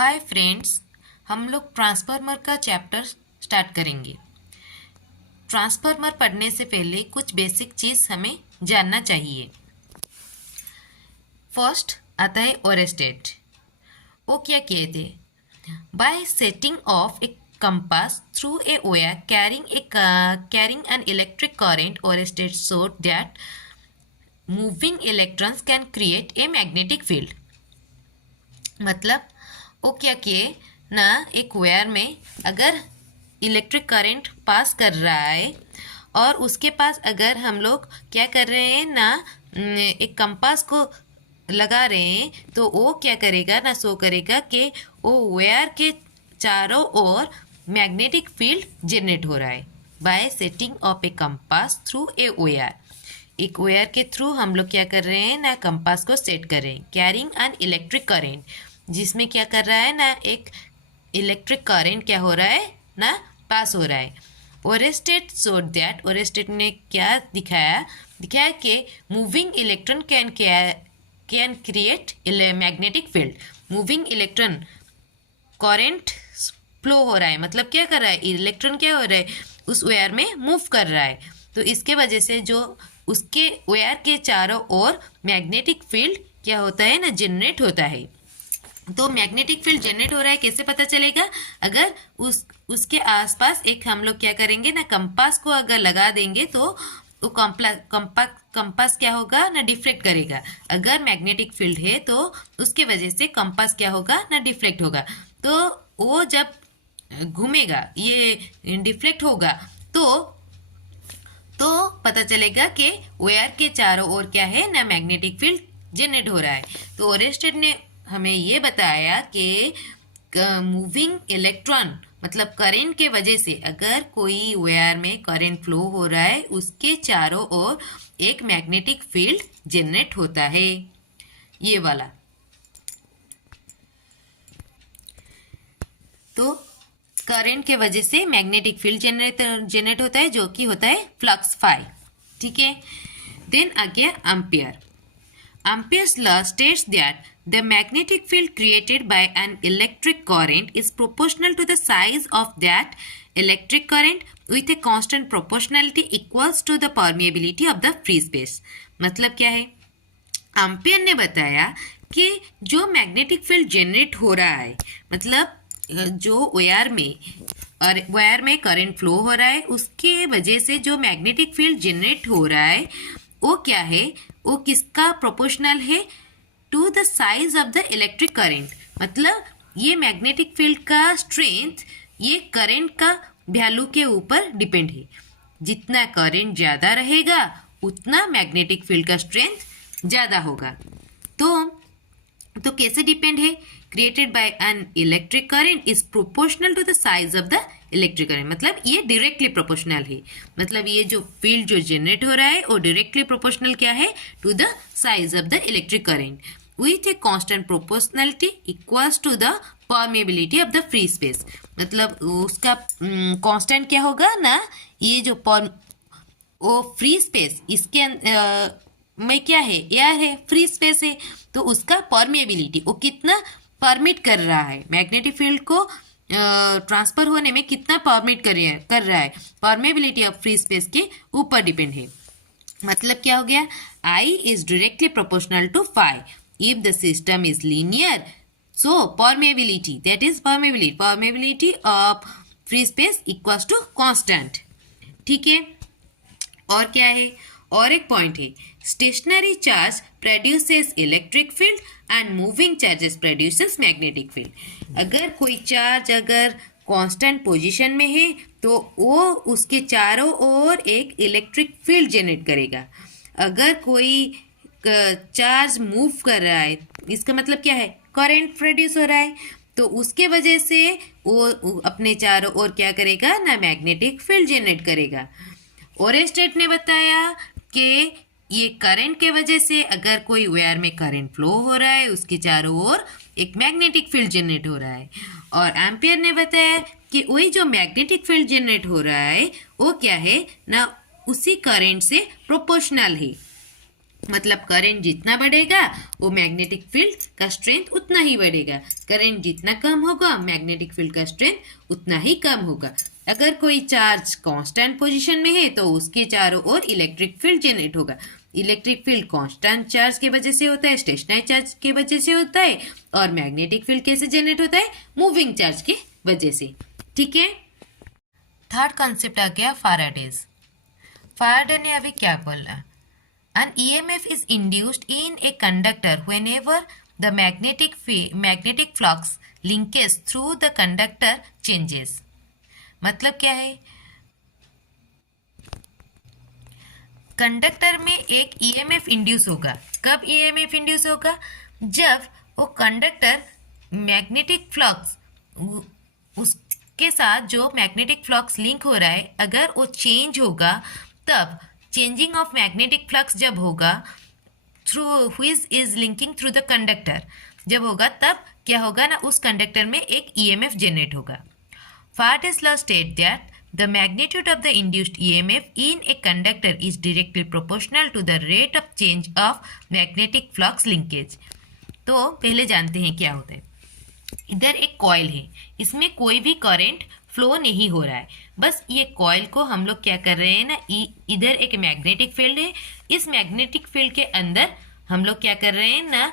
Hi friends, हम लोग transformer का चैप्टर स्टार्ट करेंगे। ट्रांसफार्मर पढ़ने से पहले कुछ बेसिक चीज़ हमें जानना चाहिए। फर्स्ट आता है ओरेस्टेट। वो क्या कहते हैं? Bye setting of A compass through a wire carrying an electric current orestate so that moving electrons can create a magnetic field। मतलब वो क्या किए ना, एक वायर में अगर इलेक्ट्रिक करंट पास कर रहा है और उसके पास अगर हम लोग क्या कर रहे हैं ना, एक कंपास को लगा रहे हैं तो वो क्या करेगा ना, शो करेगा कि वो वायर के चारों ओर मैग्नेटिक फील्ड जनरेट हो रहा है। Bye setting of A compass through a wire, एक वायर के थ्रू हम लोग क्या कर रहे हैं ना, कंपास को सेट कर रहे हैं। कैरिंग एन इलेक्ट्रिक करेंट, जिसमें क्या कर रहा है ना, एक इलेक्ट्रिक करंट क्या हो रहा है ना, पास हो रहा है। ओरेस्टेट शोड दैट, ओरेस्टेट ने क्या दिखाया कि moving electron can create magnetic field. Moving electron current flow हो रहा है, मतलब क्या कर रहा है, इलेक्ट्रॉन क्या हो रहा है, उस वायर में मूव कर रहा है। तो इसके वजह से जो उसके वायर के चारों ओर मैग्नेटिक फील्ड क्या होता है ना, जनरेट होता है। तो मैग्नेटिक फील्ड जनरेट हो रहा है कैसे पता चलेगा? अगर उसके आसपास एक हम लोग क्या करेंगे ना, कंपास को अगर लगा देंगे तो वो कंपास क्या होगा ना, डिफ्लेक्ट करेगा। अगर मैग्नेटिक फील्ड है तो उसके वजह से कंपास क्या होगा ना, डिफ्लेक्ट होगा। तो वो जब घूमेगा, ये डिफ्लेक्ट होगा, तो पता चलेगा कि वायर के चारों ओर क्या है ना, मैग्नेटिक फील्ड जनरेट हो रहा है। तो ओरेस्टेड ने हमें ये बताया कि मूविंग इलेक्ट्रॉन मतलब करंट के वजह से अगर कोई वायर में करंट फ्लो हो रहा है, उसके चारों ओर एक मैग्नेटिक फील्ड जनरेट होता है, ये वाला। तो करंट के वजह से मैग्नेटिक फील्ड जनरेट होता है, जो कि होता है फ्लक्स फाई। ठीक है, देन आ गया ampere. Ampere's law states that the magnetic field created by an electric current is proportional to the size of that electric current with a constant proportionality equals to the permeability of the free space। मतलब क्या है? Ampere ने बताया कि जो magnetic field generate हो रहा है, मतलब जो वायर में करंट फ्लो हो रहा है, उसके वजह से जो मैग्नेटिक फील्ड जनरेट हो रहा है वो क्या है, वो किसका प्रोपोर्शनल है? To the size of the electric current. मतलब ये मैग्नेटिक फील्ड का स्ट्रेंथ ये करंट का वैल्यू के ऊपर डिपेंड है। जितना करंट ज़्यादा रहेगा उतना मैग्नेटिक फील्ड का स्ट्रेंथ ज़्यादा होगा। तो कैसे डिपेंड है? Created by an electric current is proportional to the size of the electric current. मतलब ये डायरेक्टली प्रोपोर्शनल है, मतलब ये जो फील्ड जो जनरेट हो रहा है वो डायरेक्टली प्रोपोर्शनल क्या है, to the size of the electric current with a constant proportionality equals to the permeability of the free space. मतलब उसका कांस्टेंट क्या होगा ना, ये जो वो फ्री स्पेस इसके में क्या है, एयर है, फ्री स्पेस है, तो उसका परमेबिलिटी वो कितना परमिट कर रहा है, मैग्नेटिक फील्ड को ट्रांसफर होने में कितना परमिट कर रहा है, परमेबिलिटी ऑफ फ्री स्पेस के ऊपर डिपेंड है। मतलब क्या हो गया, I is directly proportional to phi if the system is linear, so permeability that is permeability of free space equals to constant. ठीक है, और क्या है, और एक पॉइंट है, stationary charge produces electric field and moving charges produces magnetic field. अगर कोई चार्ज अगर कांस्टेंट पोजीशन में है तो वो उसके चारों ओर एक इलेक्ट्रिक फील्ड जनरेट करेगा। अगर कोई चार्ज मूव कर रहा है, इसका मतलब क्या है, करंट प्रोड्यूस हो रहा है, तो उसके वजह से वो अपने चारों ओर क्या करेगा ना, मैग्नेटिक फील्ड जनरेट करेगा। ओरेस्टेट ने बताया कि ये करंट के वजह से अगर कोई वायर में करंट फ्लो हो रहा है, उसके चारों ओर एक मैग्नेटिक फील्ड जनरेट हो रहा है। और एम्पियर ने बताया कि वही जो मैग्नेटिक फील्ड जनरेट हो रहा है वो क्या है ना, उसी करंट से प्रोपोर्शनल है। मतलब करंट जितना बढ़ेगा वो मैग्नेटिक फील्ड का स्ट्रेंथ उतना ही बढ़ेगा, करंट जितना कम होगा मैग्नेटिक फील्ड का स्ट्रेंथ उतना ही कम होगा। अगर कोई चार्ज कांस्टेंट पोजीशन में है तो उसके चारों ओर इलेक्ट्रिक फील्ड जनरेट होगा। इलेक्ट्रिक फील्ड कांस्टेंट चार्ज की वजह से होता है, स्टेशनरी चार्ज की वजह से होता है, और मैग्नेटिक फील्ड कैसे जनरेट होता है, मूविंग चार्ज की वजह से। ठीक है, थर्ड कॉन्सेप्ट आ गया फैराडेज। फैराडे ने अभी क्या बोला, an EMF is induced in a conductor whenever the magnetic flux linkage through the conductor changes। मतलब क्या है, कंडक्टर में एक EMF इंड्यूस होगा। कब EMF इंड्यूस होगा, जब वो कंडक्टर मैग्नेटिक फ्लक्स उसके साथ जो मैग्नेटिक फ्लक्स लिंक हो रहा है अगर वो चेंज होगा, तब चेंजिंग ऑफ मैग्नेटिक फ्लक्स जब होगा through which is linking through the conductor, जब होगा तब क्या होगा ना, उस कंडक्टर में एक EMF जनरेट होगा। Faraday's law state that the magnitude of the induced EMF in a conductor is directly proportional to the rate of change of magnetic flux linkage। तो पहले जानते हैं क्या होता है। इधर एक कॉइल है, इसमें कोई भी करंट फ्लो नहीं हो रहा है, बस ये कॉइल को हम लोग क्या कर रहे हैं ना, इधर एक मैग्नेटिक फील्ड है, इस मैग्नेटिक फील्ड के अंदर हम लोग क्या कर रहे हैं ना,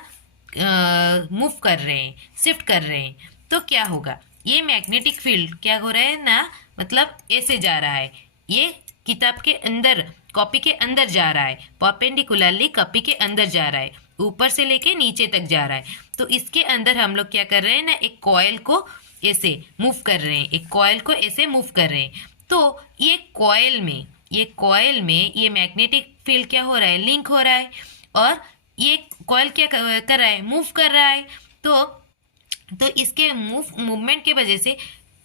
मूव कर रहे हैं, शिफ्ट कर रहे हैं। तो क्या होगा, ये मैग्नेटिक फील्ड क्या हो रहा है ना, मतलब ऐसे जा रहा है, ये किताब के अंदर कॉपी के अंदर जा रहा है, परपेंडिकुलरली कॉपी के अंदर जा रहा है, ऊपर से लेके नीचे तक जा रहा है। तो इसके अंदर हम लोग क्या कर रहे हैं ना, एक कॉइल को ऐसे मूव कर रहे हैं, एक कॉइल को ऐसे मूव कर रहे हैं। तो ये कॉइल में ये मैग्नेटिक फील्ड क्या हो रहा है, लिंक हो रहा है, और ये कॉइल क्या कर रहा है, मूव कर रहा है। तो इसके मूवमेंट के वजह से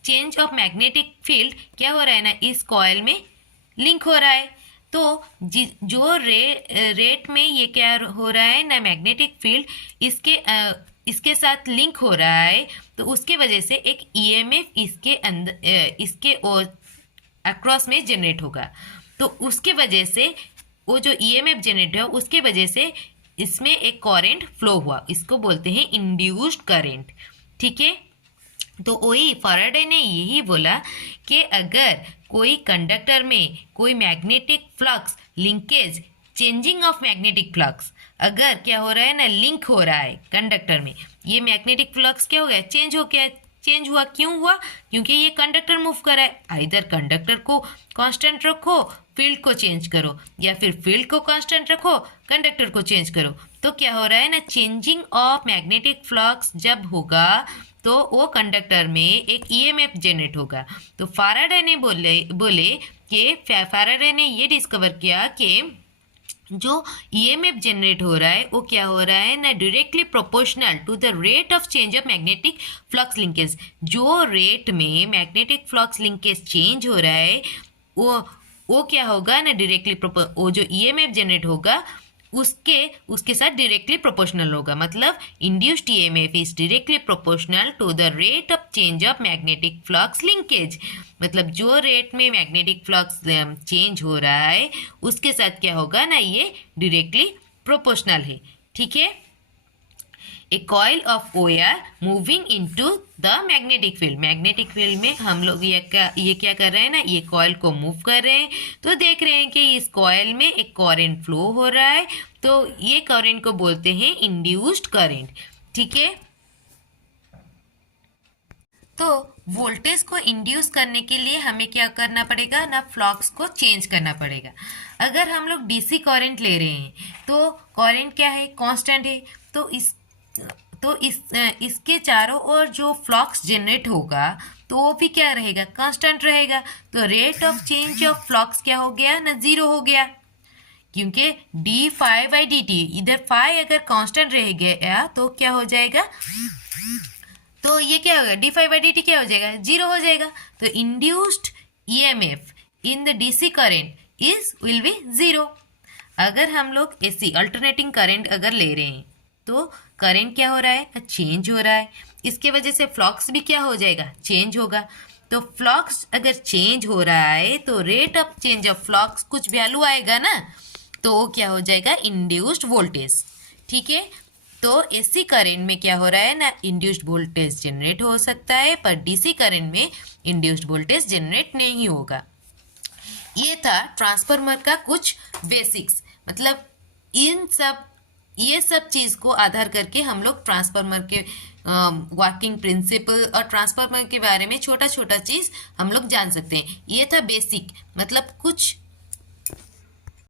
चेंज ऑफ मैग्नेटिक फील्ड क्या हो रहा है ना, इस कॉइल में लिंक हो रहा है। तो जो रेट में ये क्या हो रहा है ना, मैग्नेटिक फील्ड इसके साथ लिंक हो रहा है, तो उसके वजह से एक EMF इसके अंदर इसके अक्रॉस में जनरेट होगा। तो उसके वजह से वो जो EMF जनरेट हुआ उसके वजह से इसमें एक करंट फ्लो हुआ, इसको बोलते हैं इंड्यूस्ड करंट। ठीक है, तो वही फैराडे ने यही बोला कि अगर कोई कंडक्टर में कोई magnetic flux linkage, changing of magnetic flux अगर क्या हो रहा है ना, लिंक हो रहा है कंडक्टर में, ये मैग्नेटिक फ्लक्स क्या हो गया, चेंज हुआ। क्यों हुआ, क्योंकि ये कंडक्टर मूव कर रहा है। इधर कंडक्टर को कांस्टेंट रखो, फील्ड को चेंज करो, या फिर फील्ड को कांस्टेंट रखो, कंडक्टर को चेंज करो। तो क्या हो रहा है ना, चेंजिंग ऑफ मैग्नेटिक फ्लक्स जब होगा तो वो कंडक्टर में एक EMF जनरेट होगा। तो फैराडे ने बोले कि फैराडे ने ये डिस्कवर किया कि जो EMF जनरेट हो रहा है वो क्या हो रहा है ना, directly proportional to the rate of change of magnetic flux linkage. जो रेट में मैग्नेटिक फ्लक्स लिंकेज चेंज हो रहा है वो क्या होगा ना, डायरेक्टली वो जो EMF जनरेट होगा उसके साथ डायरेक्टली प्रोपोर्शनल होगा। मतलब induced EMF is directly proportional to the rate of change of magnetic flux linkage. मतलब जो रेट में मैग्नेटिक फ्लक्स चेंज हो रहा है उसके साथ क्या होगा ना, ये डायरेक्टली प्रोपोर्शनल है। ठीक है, a coil of OR moving into the magnetic field में हम लोग ये क्या कर रहे हैं ना, ये कॉइल को मूव कर रहे हैं। तो देख रहे हैं कि इस कॉइल में एक करंट फ्लो हो रहा है, तो ये करंट को बोलते हैं इंड्यूस्ड करंट। ठीक है, तो वोल्टेज को इंड्यूस करने के लिए हमें क्या करना पड़ेगा ना, फ्लक्स को चेंज करना पड़ेगा। अगर हम लोग DC करंट ले रहे हैं तो करंट क्या है, कांस्टेंट है। तो इसके चारों ओर जो फ्लक्स जनरेट होगा तो वो भी क्या रहेगा, कांस्टेंट रहेगा। तो rate of change of flux क्या हो गया ना, 0 हो गया, क्योंकि d∅dt, इधर फाई अगर कांस्टेंट रह गया तो क्या हो जाएगा, तो ये क्या होगा, d∅dt क्या हो जाएगा, 0 हो जाएगा। तो induced EMF in the DC current will be 0। अगर हम लोग ऐसी अल्टरनेटिंग करंट अगर ले रहे हैं तो करंट क्या हो रहा है, चेंज हो रहा है, इसके वजह से फ्लक्स भी क्या हो जाएगा, चेंज होगा। तो फ्लक्स अगर चेंज हो रहा है तो rate of change of flux कुछ वैल्यू आएगा ना, तो वो क्या हो जाएगा, इंड्यूस्ड वोल्टेज। ठीक है, तो एसी करंट में क्या हो रहा है ना, इंड्यूस्ड वोल्टेज जनरेट हो सकता है, पर डीसी करंट में इंड्यूस्ड वोल्टेज जनरेट नहीं होगा। ये था ट्रांसफार्मर का कुछ बेसिक्स, मतलब ये सब चीज़ को आधार करके हम लोग ट्रांसफार्मर के वर्किंग प्रिंसिपल और ट्रांसफार्मर के बारे में छोटा छोटा चीज़ हम लोग जान सकते हैं। ये था बेसिक, मतलब कुछ